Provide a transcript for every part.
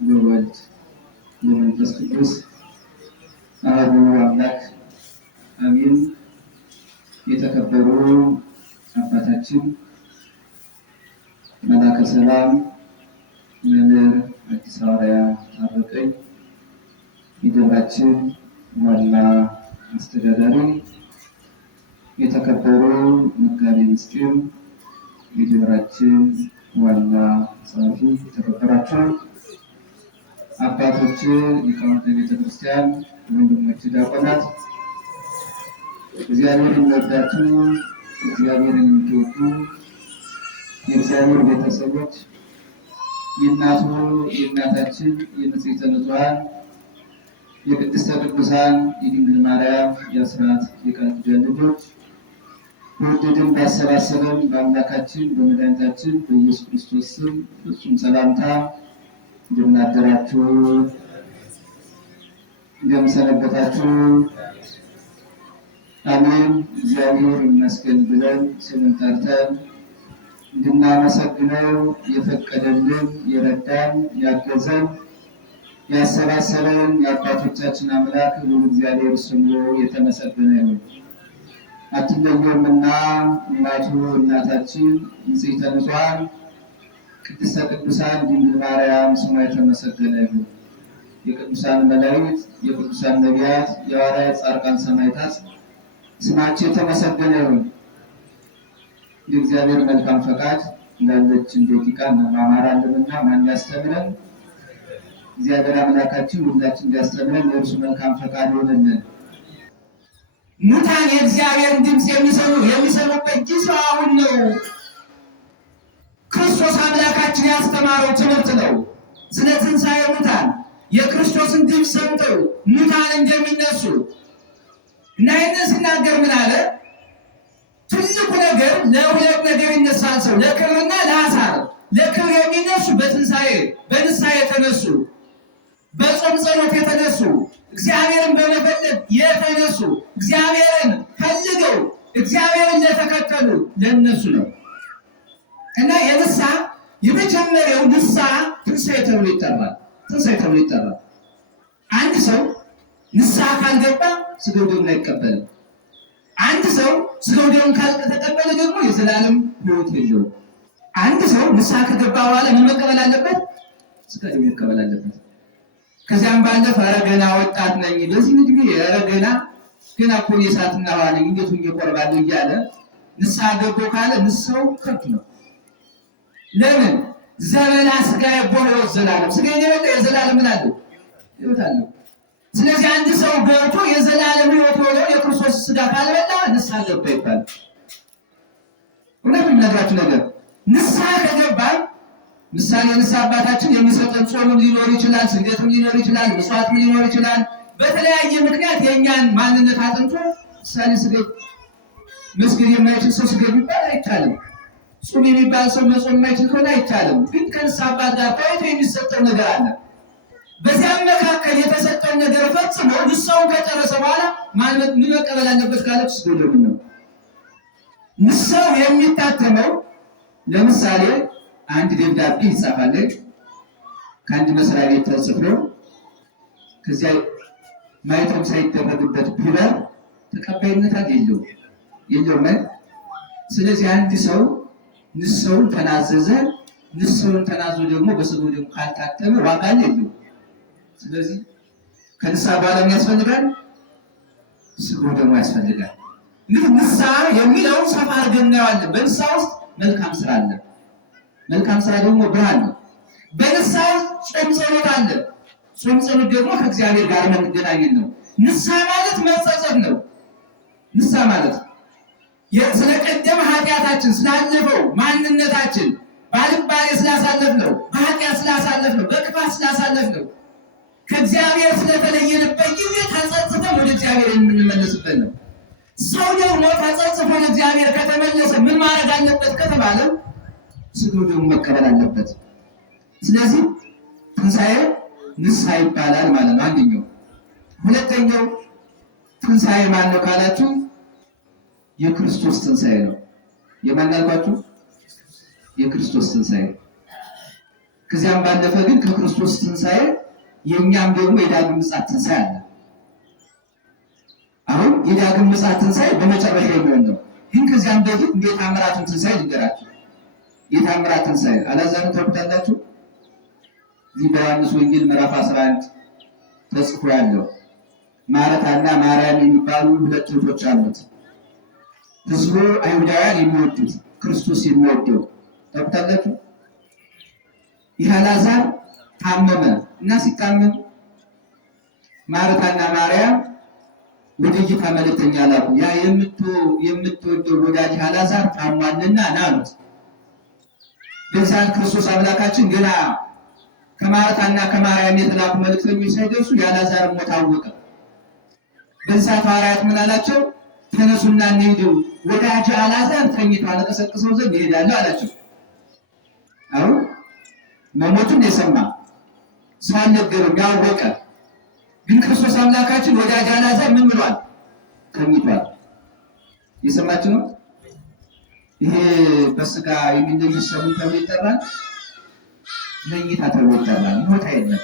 በወልድ በመንፈስ ቅዱስ አሐዱ አምላክ አሜን። የተከበሩ አባታችን መላከ ሰላም መምህር አዲስ ሐዋርያ ታረቀኝ፣ የደብራችን ዋና አስተዳዳሪ፣ የተከበሩ መጋቤ ምስጢር የደብራችን ዋና ጸሐፊ፣ የተከበራችሁ አባቶች ሊቃውንተ ቤተክርስቲያን፣ ወንድሞች ዲያቆናት፣ እግዚአብሔር የሚወዳችሁ እግዚአብሔርን የምትወዱ የእግዚአብሔር ቤተሰቦች፣ የእናቱ የእናታችን የንጽሕተ ንጹሐን የቅድስተ ቅዱሳን የድንግል ማርያም የአስራት የቃል ኪዳን ልጆች በወደደን ባሰባሰበን በአምላካችን በመድኃኒታችን በኢየሱስ ክርስቶስ ስም ፍጹም ሰላምታ እንደምን አደራችሁ? እንደምን ሰነበታችሁ? አሜን። እግዚአብሔር ይመስገን ብለን ስሙን ጠርተን እንድናመሰግነው የፈቀደልን የረዳን ያገዘን ያሰባሰበን የአባቶቻችን አምላክ ልዑል እግዚአብሔር ስሙ የተመሰገነ ይሁን። አትለየውምና እናቱ እናታችን ንጽሕተ ንጹሐን ቅድስተ ቅዱሳን ድንግል ማርያም ስሟ የተመሰገነ ይሁን። የቅዱሳን መላእክት፣ የቅዱሳን ነቢያት፣ የሐዋርያት፣ ጻድቃን፣ ሰማዕታት ስማቸው የተመሰገነ ይሁን። የእግዚአብሔር መልካም ፈቃድ ላለችን ደቂቃ እንማማራለንና ማን ያስተምረን? እግዚአብሔር አምላካችን ሁላችን እንዲያስተምረን የእርሱ መልካም ፈቃድ ይሆንልን። ሙታን የእግዚአብሔርን ድምፅ የሚሰሙበት ጊዜው አሁን ነው። ክርስቶስ አምላካችን ያስተማረው ትምህርት ነው። ስለ ትንሣኤ ሙታን የክርስቶስን ድምፅ ሰምተው ሙታን እንደሚነሱ እና ይህንን ሲናገር ምን አለ? ትልቁ ነገር ለሁለት ነገር ይነሳል ሰው፣ ለክብርና ለሐሳር። ለክብር የሚነሱ በንስሐ የተነሱ፣ በጾም ጸሎት የተነሱ፣ እግዚአብሔርን በመፈለግ የተነሱ፣ እግዚአብሔርን ፈልገው እግዚአብሔርን ለተከተሉ ለነሱ ነው። እና የንስሐ የመጀመሪያው ንስሐ ትንሣኤ ተብሎ ይጠራል። ትንሣኤ ተብሎ ይጠራል። አንድ ሰው ንስሐ ካልገባ ሥጋው ደሙን አይቀበልም። አንድ ሰው ሥጋው ደሙን ካልተቀበለ ደግሞ የዘላለም ሕይወት የለውም። አንድ ሰው ንስሐ ከገባ በኋላ ምን መቀበል አለበት? ሥጋ ደሙን መቀበል አለበት። ከዚያም ባለፈ ኧረ ገና ወጣት ነኝ፣ በዚህ ዕድሜ ኧረ ገና እኮ የእሳትና ውሃ ነኝ፣ እንዴት ሆኜ እቆርባለሁ እያለ ንስሐ ገቦ ካለ ንስሐው ከንቱ ነው። ለምን? ዘበላ ሥጋ የቦነው ዘላለም ሥጋ የበላ የዘላለም ምን አለው? ሕይወት አለው። ስለዚህ አንድ ሰው ገብቶ የዘላለም ሕይወት ሆነው የክርስቶስ ሥጋ ካልበላ ንስሐ ገባ ይባላል። እውነት የምነግራችሁ ነገር ንስሐ ከገባ ምሳሌ ንስሐ አባታችን የሚሰጠን ጾምም ሊኖር ይችላል፣ ስግደትም ሊኖር ይችላል፣ መስዋዕትም ሊኖር ይችላል። በተለያየ ምክንያት የእኛን ማንነት አጥንቶ ምሳሌ ስግደት መስገድ የማይችል ሰው ስገድ ይባል አይቻልም። ጾም የሚባል ሰው መጾም የማይችል ከሆነ አይቻልም። ግን ከንስሐ አባት ጋር ታይቶ የሚሰጠው ነገር አለ። በዚያም መካከል የተሰጠውን ነገር ፈጽሞ ንስሐውን ከጨረሰ በኋላ ምን መቀበል አለበት ካለ ስግደት ነው። ንስሐው የሚታተመው ለምሳሌ አንድ ደብዳቤ ይጻፋል ከአንድ መስሪያ ቤት ተጽፎ ከዚያ ማይተም ሳይደረግበት ቢበር ተቀባይነት የለውም። ስለዚህ አንድ ሰው ንስሐውን ተናዘዘ፣ ንስሐውን ተናዞ ደግሞ በሥጋው ደግሞ ካልታተመ ዋጋ የለውም። ስለዚህ ከንስሐ በኋላ ምን ያስፈልጋል? ሥጋው ደግሞ ያስፈልጋል። እንግዲህ ንስሐ የሚለው ሰፋ አድርገን እናየዋለን። በንስሐ ውስጥ መልካም ስራ አለ። መልካም ስራ ደግሞ ብርሃን ነው። በንስሐ ጾም ጸሎት አለ። ጾም ጸሎት ደግሞ ከእግዚአብሔር ጋር መገናኘት ነው። ንስሐ ማለት መጸጸት ነው። ንስሐ ማለት ስለቀደመ ኃጢአታችን ስላለፈው ማንነታችን ባልባሌ ስላሳለፍነው፣ በኃጢአት ስላሳለፍነው፣ በክፋት ስላሳለፍነው፣ ከእግዚአብሔር ስለተለየንበት ጊዜ ተጸጽተን ወደ እግዚአብሔር የምንመለስበት ነው። ሰው ደግሞ ተጸጽቶ ወደ እግዚአብሔር ከተመለሰ ምን ማድረግ አለበት ከተባለ ሥጋው ደግሞ መቀበል አለበት። ስለዚህ ትንሣኤ ንስሐ ይባላል ማለት ነው። አንደኛው። ሁለተኛው ትንሣኤ ማን ነው ካላችሁ የክርስቶስ ትንሣኤ ነው። የማን አልኳችሁ? የክርስቶስ ትንሣኤ። ከዚያም ባለፈ ግን ከክርስቶስ ትንሣኤ የእኛም ደግሞ የዳግም ምጽአት ትንሣኤ አለ። አሁን የዳግም ምጽአት ትንሣኤ በመጨረሻ የሚሆን ነው። ግን ከዚያም በፊት የታምራቱን ትንሣኤ ልንገራችሁ። የታምራት ትንሣኤ አልዓዛርን ታውቁታላችሁ? እዚህ በዮሐንስ ወንጌል ምዕራፍ 11 ተጽፎ ያለው ማርታና ማርያም የሚባሉ ሁለት እህቶች አሉት። ሕዝቡ አይሁዳውያን የሚወዱት ክርስቶስ የሚወደው ታውቁታላችሁ? ይህ አልዓዛር ታመመ እና ሲታመም ማርታና ማርያም ወደ ጌታ መልእክተኛ ላኩ። ያ የምትወደው ወዳጅ አልዓዛር ታሟልና ና አሉት። በዚያን ክርስቶስ አምላካችን ገና ከማርታና ከማርያም የተላኩ መልእክተኞች ሳይደርሱ የአልዓዛርን ሞት አወቀ። በዚያ ሐዋርያት ምን አላቸው? ተነሱና እንሂድ፣ ወዳጅ አልዓዛር ተኝቷል፣ እቀሰቅሰው ዘንድ እሄዳለሁ አላቸው። አሁን መሞቱን የሰማ ሰው አልነገረም፣ ያወቀ ግን ክርስቶስ አምላካችን ወዳጅ አልዓዛር ምን ብሏል? ተኝቷል። የሰማችሁ ነው። ይሄ በስጋ የሚለይ ሰው ተብሎ ይጠራል፣ መኝታ ተብሎ ይጠራል። ሞት አይደለም፣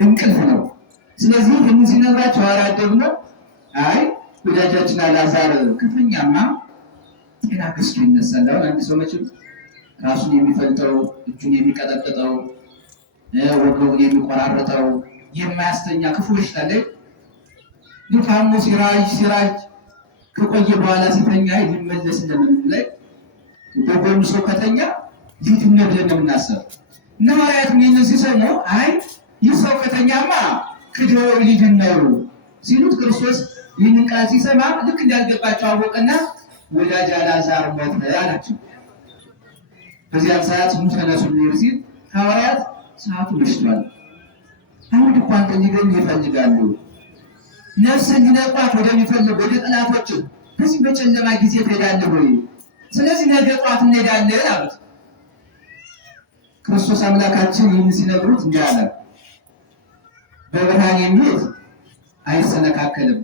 እንቅልፍ ነው። ስለዚህ ይህን ሲነግራቸው ሐዋርያት ደግሞ አይ ወዳጃችን አልዓዛር ከተኛማ ጤና ገዝቶ ይነሳል። አሁን አንድ ሰው መቼም ራሱን የሚፈልጠው እጁን የሚቀጠቅጠው ወገቡን የሚቆራረጠው የማያስተኛ ክፉ በሽታ ላይ ታሞ ሲራጅ ከቆየ በኋላ ሲተኛ ሊመለስ እንደምንም ላይ በጎኑ ሰው ከተኛ ሊድነ ብለን ነው የምናስበው። እና ሐዋርያት ይህንን ሲሰሙ አይ ይህ ሰው ከተኛማ ከደዌው ሊድን ነው ሲሉት ክርስቶስ ይህንን ቃል ሲሰማ ልክ እንዳልገባቸው አወቀና ወዳጅ አልዓዛር ሞተ አላቸው። በዚያም ሰዓት ኑ ተነሱ እንሂድ ሲል ሐዋርያት ሰዓቱ መሽቷል፣ አይሁድ እኮ አንተን ሊገድሉ ይፈልጋሉ፣ ነፍስን ሊነጥቋት ወደሚፈልጉ ወደ ጠላቶች በዚህ በጨለማ ጊዜ ትሄዳለህ ወይ? ስለዚህ ነገ ጠዋት እንሄዳለን አሉት። ክርስቶስ አምላካችን ይህን ሲነግሩት እንዲህ አለ፣ በብርሃን የሚሄድ አይሰነካከልም፣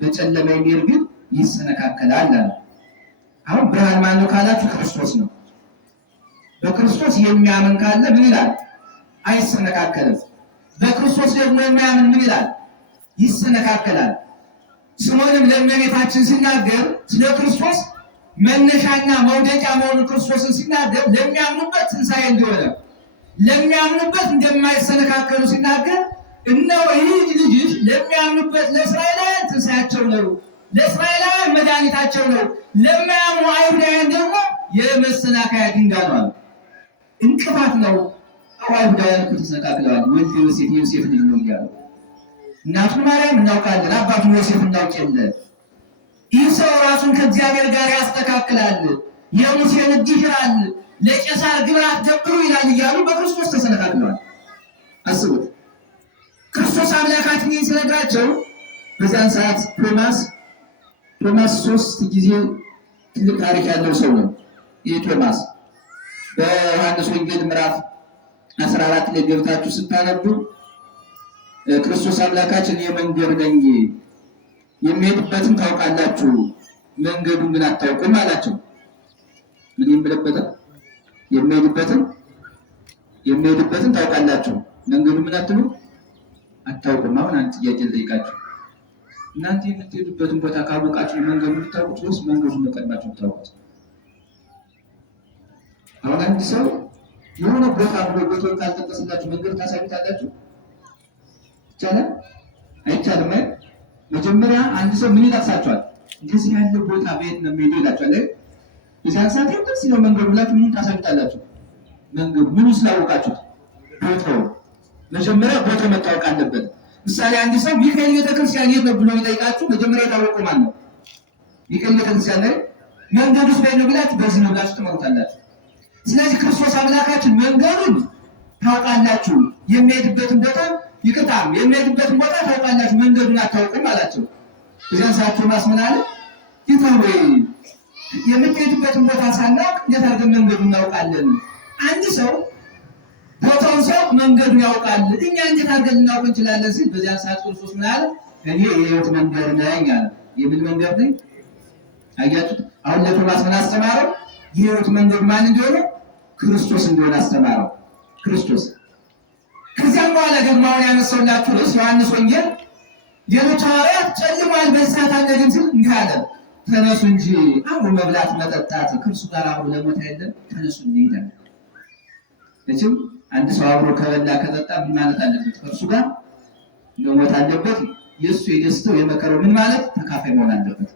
በጨለማ የሚሄድ ግን ይሰነካከላል አለ። አሁን ብርሃን ማነው ካላችሁ ክርስቶስ ነው። በክርስቶስ የሚያምን ካለ ምን ይላል? አይሰነካከልም። በክርስቶስ ደግሞ የማያምን ምን ይላል? ይሰነካከላል። ስምዖንም ለእመቤታችን ሲናገር ስለ ክርስቶስ መነሻና መውደቂያ መሆኑን ክርስቶስን ሲናገር ለሚያምኑበት ትንሣኤ እንደሆነ ለሚያምኑበት እንደማይሰነካከሉ ሲናገር እነሆ ይህ ልጅሽ ለሚያምኑበት ለእስራኤላውያን ትንሣኤያቸው ነው፣ ለእስራኤላውያን መድኃኒታቸው ነው፣ ለማያምኑ አይሁዳውያን ደግሞ የመሰናከያ ድንጋይ ነው፣ እንቅፋት ነው። አይሁዳውያን እኮ ተሰናክለዋል። ወልድ ዮሴፍ ልጅ ነው እያሉ እናቱን ማርያም እናውቃለን፣ አባቱን ዮሴፍ እናውቅ የለ። ይህ ሰው ራሱን ከእግዚአብሔር ጋር ያስተካክላል፣ የሙሴን ሕግ ይሽራል፣ ለቄሳር ግብር አትገብሩ ይላል እያሉ በክርስቶስ ተሰነካክለዋል። አስቡት። ክርስቶስ አምላካችን ይህን ሲነግራቸው በዚያን ሰዓት ቶማስ 3 ጊዜ ትልቅ ታሪክ ያለው ሰው ነው። ይህ ቶማስ በዮሐንስ ወንጌል ምዕራፍ 14 ላይ ገብታችሁ ስታነቡ ክርስቶስ አምላካችን የመንገድ ነኝ የሚሄድበትን ታውቃላችሁ፣ መንገዱን ግን አታውቁም አላቸው። ምን ይምለበታል? የሚሄድበትን ታውቃላችሁ፣ መንገዱን ምን አትሉ አታውቁም። አሁን አንድ ጥያቄ ልጠይቃችሁ። እናንተ የምትሄዱበትን ቦታ ካወቃችሁ መንገዱን ልታውቁት ወይስ መንገዱን በቀድማችሁ ልታውቁት? አሁን አንድ ሰው የሆነ ቦታ ብሎ ቦታውን ካልጠቀስላችሁ መንገድ ታሳዩታላችሁ? ይቻላል? አይቻልም። መጀመሪያ አንድ ሰው ምን ይጠቅሳችኋል? እንደዚህ ያለ ቦታ በየት ነው የሚሄደው ይላችኋል። የዚያን ሰዓት እንደዚህ ነው መንገዱ ብላችሁ ምን ታሳዩታላችሁ? መንገዱ ምን ስላወቃችሁት? ቦታው መጀመሪያ ቦታው መታወቅ አለበት። ምሳሌ አንድ ሰው ሚካኤል ቤተክርስቲያን የት ነው ብሎ ይጠይቃችሁ፣ መጀመሪያ የታወቀው ማን ነው? ሚካኤል ቤተክርስቲያን ላይ መንገዱ ላይ ነው ብላችሁ በዚህ ነው ብላችሁ ትመሩታላችሁ። ስለዚህ ክርስቶስ አምላካችን መንገዱን ታውቃላችሁ፣ የሚሄድበትን ቦታ የሚሄድበትን ቦታ ታውቃላችሁ፣ መንገዱን አታውቁም አላቸው። እዚያን ሰዓት ቶማስ ምን አለ? ጌታ ሆይ የምትሄድበትን ቦታ ሳናውቅ እንዴት አድርገን መንገዱን እናውቃለን? አንድ ሰው ቦታውን ሲያውቅ መንገዱን ያውቃል፣ እኛ እንዴት አድርገን ልናውቅ እንችላለን? ሲል በዚያን ሰዓት ክርስቶስ ምን አለ? እኔ የሕይወት መንገድ ነኝ አለ። የምን መንገድ ነኝ? አያችሁት? አሁን ለቶማስ ምን አስተማረው? የሕይወት መንገድ ማን እንደሆነ ክርስቶስ እንደሆነ አስተማረው። ክርስቶስ ከዚያም በኋላ ደግሞ አሁን ያነሳሁላችሁ ርዕስ ዮሐንስ ወንጌል ሌሎች ሐዋርያት ጨልሟል በዚህ ሰዓት አንገድም ሲል እንዲህ አለ፣ ተነሱ እንጂ አብሮ መብላት መጠጣት ከእርሱ ጋር አብሮ ለሞት አይደለም፣ ተነሱ እንሂድ አለ። መቼም አንድ ሰው አብሮ ከበላ ከጠጣ ምን ማለት አለበት? ከእርሱ ጋር መሞት አለበት። የእሱ የደስተው የመከረው ምን ማለት ተካፋይ መሆን አለበት።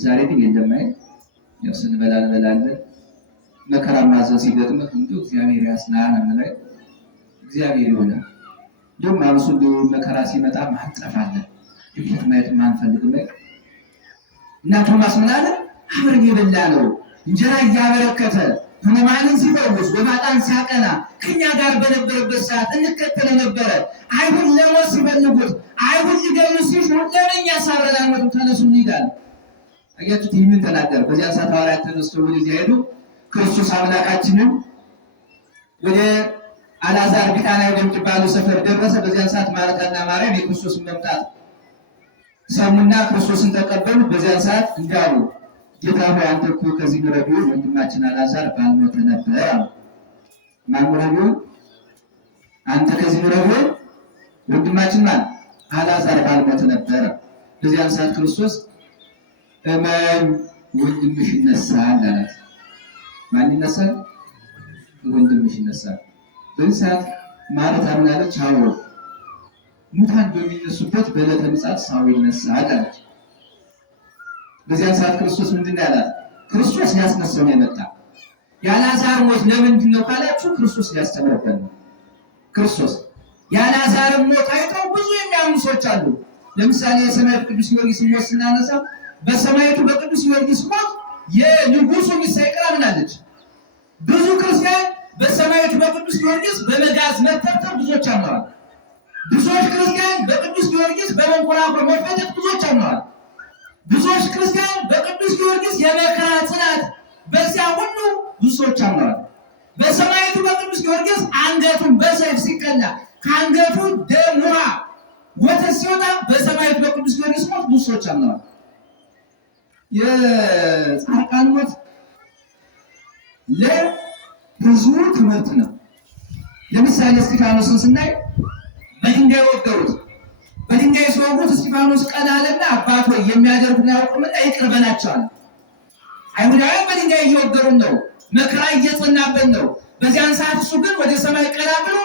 ዛሬ ግን የለም አይደል? ያው ስንበላ እንበላለን። መከራ ማዘን ሲገጥምህ እንደው እግዚአብሔር ያጽናናን ላይ እግዚአብሔር ይሆናል። እንደውም አብሶ መከራ ሲመጣ ማንጠፋለን ይሄት ማየት ማንፈልግም ላይ እና ቶማስ ምን አለ? አብረን የበላ ነው እንጀራ እያበረከተ ሕሙማንን ሲፈውስ ወባጣን ሲያቀና ከኛ ጋር በነበረበት ሰዓት እንከተለ ነበረ። አይሁድ ለሞት ሲፈልጉት አይሁድ ሊገሉ ሲሹ ለምን ያሳረዳል? ወጡ ተነሱ እንሂዳለን። አያችሁት? ይህንን ተናገረ። በዚያ ሰዓት ሐዋርያት ተነስተው ወደዚያ ሄዱ። ክርስቶስ አምላካችንም ወደ አልዓዛር ቢታንያ ወደሚባለው ሰፈር ደረሰ። በዚያን ሰዓት ማርታና ማርያም የክርስቶስን መምጣት ሰሙና ክርስቶስን ተቀበሉ። በዚያን ሰዓት እንዳሉ ጌታ ሆይ አንተ እኮ ከዚህ ኖረህ ቢሆን ወንድማችን አልዓዛር ባልሞተ ነበር አሉ። ማን ኖረህ ቢሆን? አንተ ከዚህ ኖረህ ቢሆን ወንድማችን አልዓዛር ባልሞተ ነበር። በዚያን ሰዓት ክርስቶስ እመን ወንድምሽ ይነሳል አላት። ማን ይነሳል? ወንድምሽ ይነሳል። በዚህ ሰዓት ማርታ ምን አለች? አዎ ሙታን በሚነሱበት በዕለተ ምጽአት ሰው ይነሳል አለች። በዚያን ሰዓት ክርስቶስ ምንድን ያላት? ክርስቶስ ሊያስነሳው ነው የመጣ። የአልዓዛር ሞት ለምንድን ነው ካላችሁ ክርስቶስ ሊያስተምርበት ነው። ክርስቶስ የአልዓዛር ሞት አይተው ብዙ የሚያምኑ ሰዎች አሉ። ለምሳሌ የሰማዕቱ ቅዱስ ጊዮርጊስ ሞት ስናነሳ በሰማዕቱ በቅዱስ ጊዮርጊስ ሞት የንጉሱ ሚስት ሳይቀር አምናለች። ብዙ ክርስቲያን በሰማዕቱ በቅዱስ ጊዮርጊስ በመጋዝ መተርተር ብዙዎች አምነዋል። ብዙዎች ክርስቲያን በቅዱስ ጊዮርጊስ በመንኮራኩር መፈጠጥ ብዙዎች አምነዋል። ብዙዎች ክርስቲያን በቅዱስ ጊዮርጊስ የመከራ ጽናት በዚያ ሁሉ ብዙ ሰዎች አምነዋል። በሰማዕቱ በቅዱስ ጊዮርጊስ አንገቱን በሰይፍ ሲቀላ ከአንገቱ ደም ውሃ ወተት ሲወጣ በሰማዕቱ በቅዱስ ጊዮርጊስ ሞት ብዙ ሰዎች አምነዋል። የጻድቃን ሞት ለብዙ ትምህርት ነው። ለምሳሌ እስጢፋኖስን ስናይ በድንጋይ ወገሩት። በድንጋይ ሲወጉት እስጢፋኖስ ቀና አለና አባት ሆይ የሚያደርጉትን አያውቁምና ይቅር በላቸው አለ። አይሁዳውያን በድንጋይ እየወገሩን ነው፣ መከራ እየጸናበት ነው። በዚያን ሰዓት እሱ ግን ወደ ሰማይ ቀና ብሎ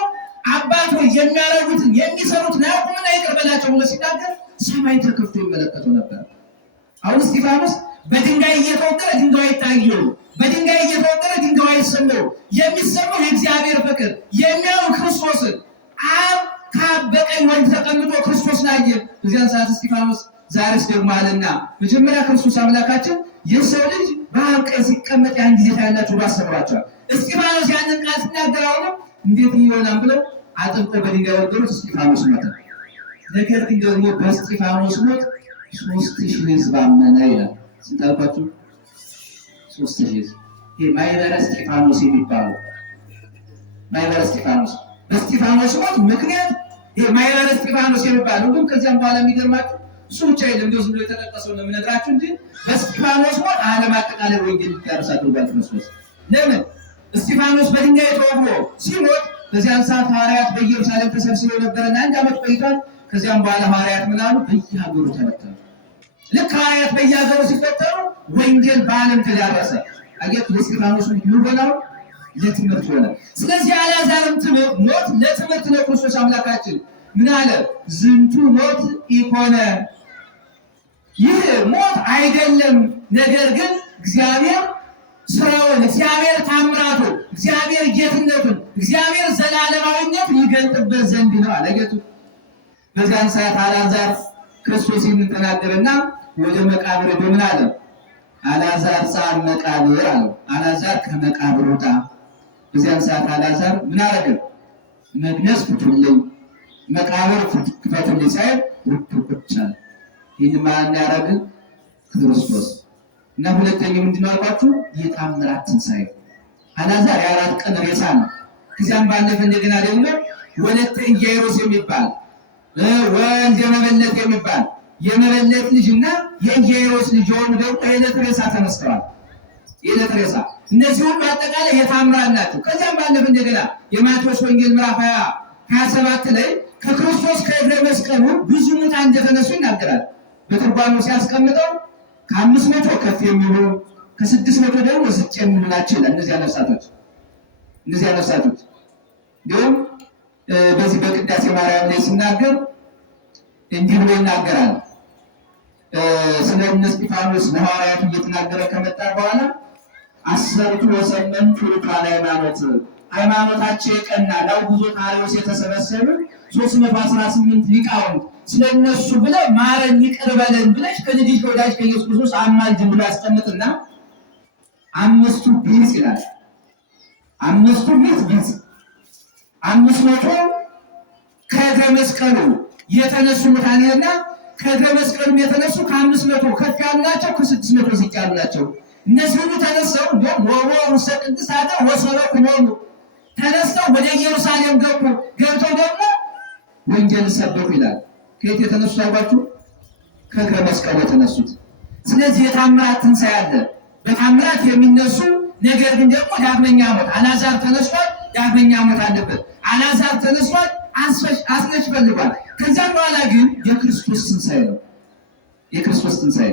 አባት ሆይ የሚያደርጉትን የሚሰሩትን አያውቁምና ይቅር በላቸው ብሎ ሲናገር ሰማይ ተከፍቶ ይመለከተው ነበር። አሁን እስጢፋኖስ በድንጋይ እየተወገረ ድንጋዩ አይታየው፣ በድንጋይ እየተወገረ ድንጋዩ አይሰማው። የሚሰማው የእግዚአብሔር ፍቅር የሚያው ክርስቶስን አብ ከአብ በቀኝ ወንድ ተቀምጦ ክርስቶስን አየ። በዚያን ሰዓት እስጢፋኖስ ዛሬስ ደግሞ አለና መጀመሪያ ክርስቶስ አምላካችን የሰው ልጅ በአብ ቀኝ ሲቀመጥ ያን ጊዜ ታያላችሁ ባሰባቸዋል። እስጢፋኖስ ያንን ቃል ሲናገር አሁንም እንዴት ይሆናል ብለው አጥብቆ በድንጋይ ወገሩት። እስጢፋኖስ ሞተ። ነገር ግን ደግሞ በእስጢፋኖስ ሞት 3000 ሕዝብ አመነ ይላል። ስንት አልኳችሁ? 3000 ሕዝብ። ይሄ ማኅበረ እስጢፋኖስ የሚባለው ማኅበረ እስጢፋኖስ በእስጢፋኖስ ሞት ምክንያት ይሄ ማኅበረ እስጢፋኖስ የሚባለው ግን ከዚያም በኋላ የሚገርማችሁ እሱ ብቻ አይደለም፣ እንደው ዝም ብሎ የተጠቀሰው ነው የምነግራችሁ እንጂ በእስጢፋኖስ ሞት ዓለም አጠቃላይ ወንጌል እንዲዳረስ አድርጓል ክርስቶስ። ለምን? እስጢፋኖስ በድንጋይ ተወግሮ ሲሞት በዚያን ሰዓት ሐዋርያት በኢየሩሳሌም ተሰብስበው ነበርና 1 ዓመት ቆይቷል። ከዚያም በኋላ ሐዋርያት ምን አሉ? በየሀገሩ ተበተኑ። ልክ ሐዋርያት በየሀገሩ ሲፈጠሩ ወንጌል በዓለም ተዳረሰ። አየት እስጢፋኖስ ይሁዳው ለትምህርት ሆነ። ስለዚህ አልዓዛርም ሞት ለትምህርት ነው። ክርስቶስ አምላካችን ምን አለ? ዝንቱ ሞት ኢኮነ፣ ይህ ሞት አይደለም፣ ነገር ግን እግዚአብሔር ስራውን፣ እግዚአብሔር ታምራቱን፣ እግዚአብሔር ጌትነቱን፣ እግዚአብሔር ዘላለማዊነቱን ይገልጥበት ዘንድ ነው አለ ጌቱ። በዚያን ሰዓት አልዓዛር ክርስቶስ ተናገረና ወደ መቃብር ሄዶ ምን አለ? አልዓዛር ጻር መቃብር አለው። አልዓዛር ከመቃብር ወጣ። በዚያን ሰዓት አልዓዛር ምን አረገ? መግነዝ ፍቱልኝ፣ መቃብር ክፈቱልኝ ሳይል ወጥቶ ቁጭ አለ። ይህን ማን ያረገ? ክርስቶስ። እና ሁለተኛው ምንድን ነው አልኳችሁ? የታምራት ትንሣኤ። አልዓዛር የ4 ቀን ሬሳ ነው። ከዚያም ባለፈ እንደገና ደግሞ ወለተ ኢያኢሮስ የሚባል ወልደ መበለት የሚባል የመበለት ልጅና የኢያኢሮስ ልጅ የሆኑ ደግሞ የዕለት ሬሳ ተነስተዋል። የዕለት ሬሳ እነዚህ ሁሉ አጠቃላይ የታምራት ናቸው። ከዚያም ባለፈ እንደገና የማቴዎስ ወንጌል ምዕራፍ 27 ላይ ከክርስቶስ ከእግረ መስቀሉ ብዙ ሙታን እንደተነሱ ይናገራል። በትርጓሜው ሲያስቀምጠው ከ500 ከፍ የሚሉ ከ600 ደግሞ ዝቅ የሚሉ ናቸው ይላል። እነዚያ ነፍሳቶች እንዲሁም በዚህ በቅዳሴ ማርያም ላይ ሲናገር እንዲህ ብሎ ይናገራል። ስለ እነ እስጢፋኖስ ለሐዋርያቱ እየተናገረ ከመጣ በኋላ 18 ርቱዓነ ሃይማኖታቸው የቀና ለአውግዞተ አርዮስ የተሰበሰቡ 318 ሊቃውንት ስለ እነሱ ብለህ ማረን ይቅር በለን ብለሽ ከልጅሽ ከወዳጅ ከኢየሱስ ክርስቶስ አማልጅን ብሎ ያስቀምጥና 5ቱ ቢጽ ይላል። 5ቱ ቢጽ 500 ከእግረ መስቀሉ የተነሱ ሙታንና ከእግረ መስቀሉ የተነሱ ከ500 ከፍ ያሉ ናቸው፣ ከ600 ዝቅ ያሉ ናቸው። እነዚህ ሁሉ ተነስተው እንደውም ወሮ ውስጥ ቅድስት ሀገር ወሰበኩ ሆኑ ተነስተው ወደ ኢየሩሳሌም ገቡ። ገብተው ደግሞ ወንጌል ሰበኩ ይላል። ከየት የተነሱ አልኳችሁ? ከእግረ መስቀሉ የተነሱት። ስለዚህ የታምራት ትንሣኤ አለ። በታምራት የሚነሱ ነገር ግን ደግሞ ዳግመኛ ሞት። አልዓዛር ተነስቷል፣ ዳግመኛ ሞት አለበት። አልዓዛር ተነስቷል፣ አስነሽ ፈልጓል። ከዚያ በኋላ ግን የክርስቶስ ትንሣኤ ነው። የክርስቶስ ትንሣኤ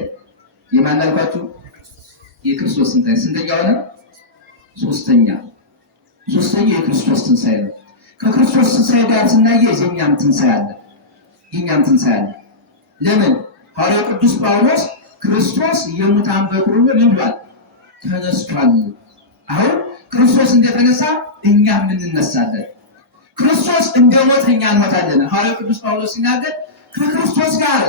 የማን አልኳችሁ? የክርስቶስ ትንሣኤ ስንተኛ ሆነ? ሶስተኛ የክርስቶስ ትንሣኤ ነው። ከክርስቶስ ትንሣኤ ጋር ስናየው የኛም ትንሣኤ አለ። ለምን? ሐዋርያው ቅዱስ ጳውሎስ ክርስቶስ የሙታን በኩር ሆኖ ምን ብሏል? ተነስቷል። አሁን ክርስቶስ እንደተነሳ እኛም እንነሳለን። ክርስቶስ እንደሞተ እኛ እንሞታለን። ሐዋርያው ቅዱስ ጳውሎስ ሲናገር ከክርስቶስ ጋር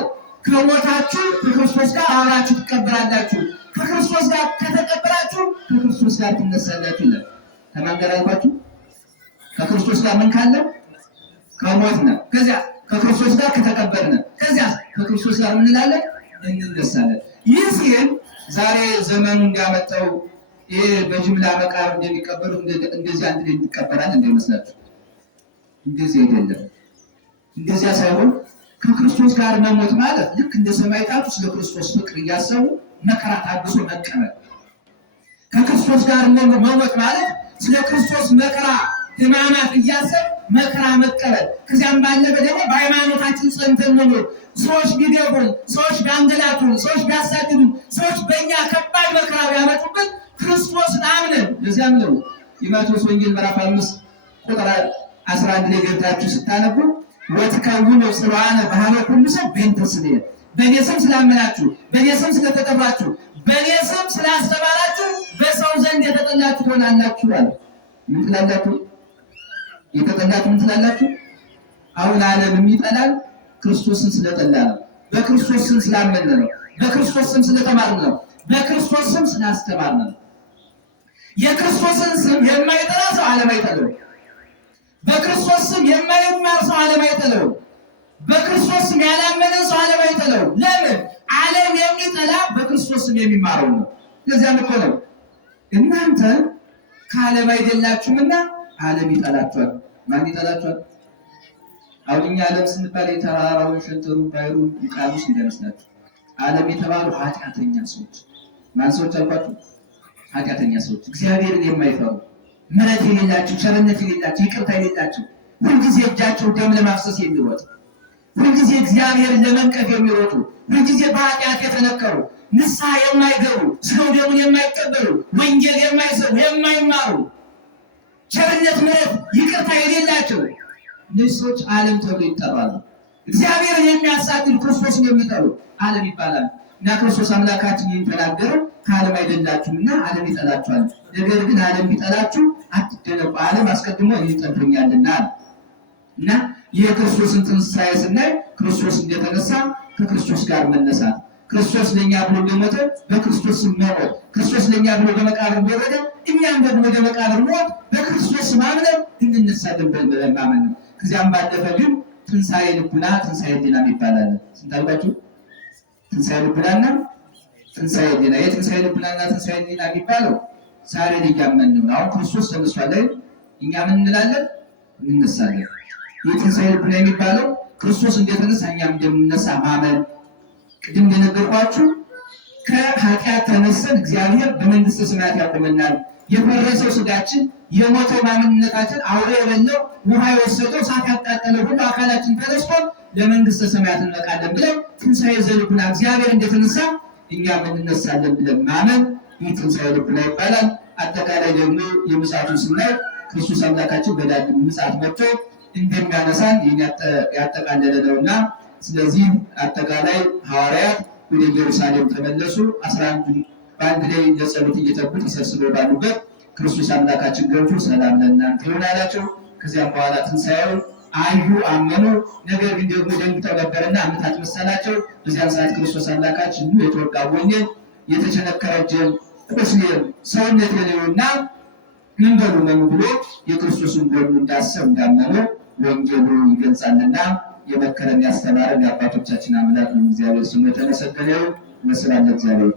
ከሞታችሁ ከክርስቶስ ጋር አብራችሁ ትቀበራላችሁ፣ ከክርስቶስ ጋር ከተቀበራችሁ ከክርስቶስ ጋር ትነሳላችሁ ይላል። ከማን ጋር አልኳችሁ? ከክርስቶስ ጋር ምን ካለ? ከሞትነ፣ ከዚያ ከክርስቶስ ጋር ከተቀበርነ፣ ከዚያ ከክርስቶስ ጋር ምን እንላለን? እንነሳለን። ይህ ሲል ዛሬ ዘመኑ እንዲያመጣው ይሄ በጅምላ መቃብር እንደሚቀበሉ እንደዚህ አንድ ላይ እንዲቀበራል እንዳይመስላችሁ። እንደዚህ አይደለም። እንደዚያ ሳይሆን ከክርስቶስ ጋር መሞት ማለት ልክ እንደ ሰማዕታቱ ስለ ክርስቶስ ፍቅር እያሰቡ መከራ ታግሶ መቀበል። ከክርስቶስ ጋር መሞት ማለት ስለ ክርስቶስ መከራ ሕማማት እያሰብ መከራ መቀበል። ከዚያም ባለፈ ደግሞ በሃይማኖታችን ጸንተን መኖር። ሰዎች ቢገቡን፣ ሰዎች ቢያንገላቱን፣ ሰዎች ቢያሳድዱን፣ ሰዎች በእኛ ከባድ መከራ ቢያመጡብን ክርስቶስን አምነን ለዚያም ነው የማቴዎስ ወንጌል ምዕራፍ 5 ቁጥር 11 ላይ ገብታችሁ ስታነቡ ወትከውኑ ጽኑዓነ በኀበ ኩሉ ሰው በእንተ ስምየ፣ በእኔ ስም ስላመናችሁ፣ በእኔ ስም ስለተጠራችሁ፣ በእኔ ስም ስላስተማራችሁ በሰው ዘንድ የተጠላችሁ ትሆናላችሁ አለ። ምን ትላላችሁ? የተጠላችሁ ምን ትላላችሁ? አሁን ዓለም የሚጠላን ክርስቶስን ስለጠላ ነው። በክርስቶስ ስም ስላመነ ነው። በክርስቶስ ስም ስለተማርን ነው። በክርስቶስ ስም ስላስተማርን ነው። የክርስቶስን ስም የማይጠራ ሰው ዓለም አይጠላውም። በክርስቶስ ስም የማይማር ሰው ዓለም አይጠላውም። በክርስቶስ ስም ያላመነ ሰው ዓለም አይጠላውም። ለምን? ዓለም የሚጠላ በክርስቶስ ስም የሚማረው ነው። ለዚያም እኮ ነው እናንተ ከዓለም አይደላችሁምና ዓለም ይጠላችኋል። ማን ይጠላችኋል? አሁን እኛ ዓለም ስንባል የተራራውን ሸንተሩን ባይሩን ውቅያኖስ እንዳይመስላችሁ። ዓለም የተባሉ ኃጢአተኛ ሰዎች። ማን ሰዎች አልኳችሁ? ኃጢአተኛ ሰዎች፣ እግዚአብሔርን የማይፈሩ ምሕረት የሌላቸው፣ ቸርነት የሌላቸው፣ ይቅርታ የሌላቸው፣ ሁልጊዜ እጃቸው ደም ለማፍሰስ የሚሮጡ፣ ሁልጊዜ እግዚአብሔርን ለመንቀፍ የሚሮጡ፣ ሁልጊዜ በኃጢአት የተነከሩ፣ ንስሐ የማይገቡ፣ ስጋው ደሙን የማይቀበሉ፣ ወንጌል የማይሰሙ፣ የማይማሩ፣ ቸርነት ምሕረት ይቅርታ የሌላቸው እነዚህ ሰዎች ዓለም ተብሎ ይጠራሉ። እግዚአብሔርን የሚያሳድዱ ክርስቶስን የሚጠሉ ዓለም ይባላል። እና ክርስቶስ አምላካችን የሚተናገረው ከዓለም አይደላችሁምና ዓለም ይጠላችኋል። ነገር ግን ዓለም ቢጠላችሁ አትደነቁ፣ ዓለም አስቀድሞ እኔን ጠልቶኛልና። እና የክርስቶስን ትንሣኤ ስናይ ክርስቶስ እንደተነሳ ከክርስቶስ ጋር መነሳት፣ ክርስቶስ ለእኛ ብሎ እንደሞተ በክርስቶስ መሞት፣ ክርስቶስ ለእኛ ብሎ በመቃብር እንደወረደ እኛም ደግሞ ወደ መቃብር ሞት በክርስቶስ ማምነን እንነሳለን ብለን ማመን ነው። ከዚያም ባለፈ ግን ትንሣኤ ልቡና፣ ትንሣኤ ሕሊና ይባላል። ስንታውቃችሁ? ትንሣኤ ልቡናና ትንሣኤ ሕሊና። የትንሣኤ ልቡናና ትንሣኤ ሕሊና የሚባለው ዛሬ እያመን ነው። አሁን ክርስቶስ ተነስቷል ላይ እኛ ምን እንላለን? እንነሳለን። የትንሣኤ ልቡና የሚባለው ክርስቶስ እንደተነሳ እኛም እንደምንነሳ ማመን። ቅድም እንደነገርኳችሁ ከኃጢአት ተነስተን እግዚአብሔር በመንግሥተ ሰማያት ያቆመናል። የፈረሰው ስጋችን፣ የሞተው ማንነታችን፣ አውሬ የበላው ውሃ የወሰደው እሳት ያቃጠለው ሁሉ አካላችን ተነስቶ ለመንግስተ ሰማያት እንበቃለን ብለን ትንሣኤ ዘልቡና እግዚአብሔር እንደተነሳ እኛም እንነሳለን ብለን ማመን ይህ ትንሣኤ ልቡና ይባላል። አጠቃላይ ደግሞ የምጽአቱን ስናይ ክርስቶስ አምላካችን በዳግም ምጽአት መጥቶ እንደሚያነሳን ይህን ያጠቃለለ ነውና፣ ስለዚህ አጠቃላይ ሐዋርያት ወደ ኢየሩሳሌም ተመለሱ። 11 በአንድ ላይ ለጸሎት እየተጉ ተሰብስበው ባሉበት ክርስቶስ አምላካችን ገብቶ ሰላም ለእናንተ ይሁን አላቸው። ከዚያም በኋላ ትንሣኤውን አዩ፣ አመኑ። ነገር ግን ደግሞ ደንግጠው ነበርና ዓመታት መሰላቸው። በዚያን ሰዓት ክርስቶስ አምላካችን የተወጋ ወንጌል የተቸነከረ እጄን ቁስሌን ሰውነት የሌውና ምን በሉ መኑ ብሎ የክርስቶስን ጎኑ እንዳሰብ እንዳመኑ ወንጌሉ ይገልጻልና የመከረን ያስተማረን የአባቶቻችን አምላክ እግዚአብሔር ስሙ የተመሰገነ ይሁን። ወስብሐት ለእግዚአብሔር።